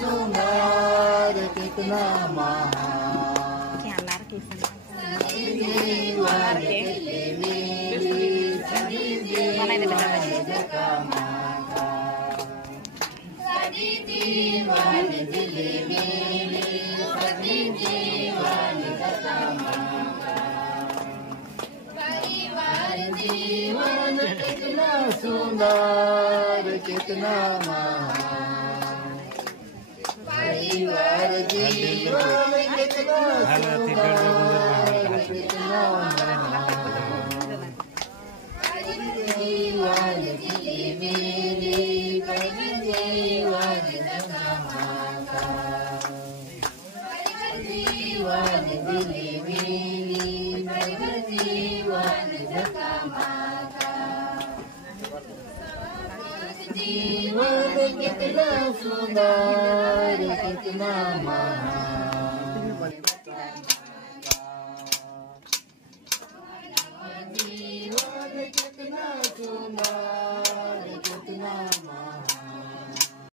सुंदर कितना महान जीवन कितना सुंदर कितना महान परिवार जीवन कितना सुंदर कितना महान जीवन जीवन कितना सुंदर कितना महान जीवन कितना सुंदर